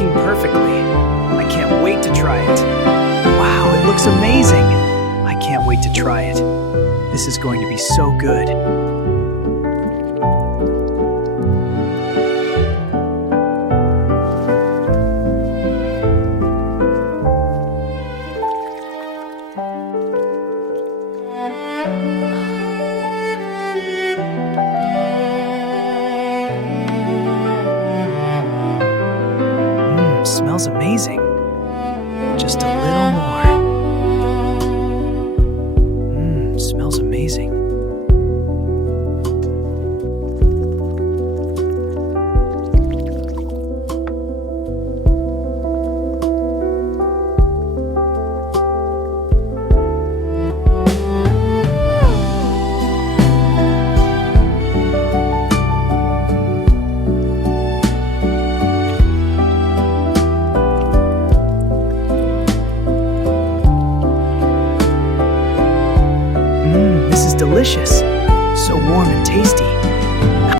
cooking perfectly. I can't wait to try it. Wow, it looks amazing. I can't wait to try it. This is going to be so good. Smells amazing. Just a little more. Smells amazing. This is delicious. So warm and tasty.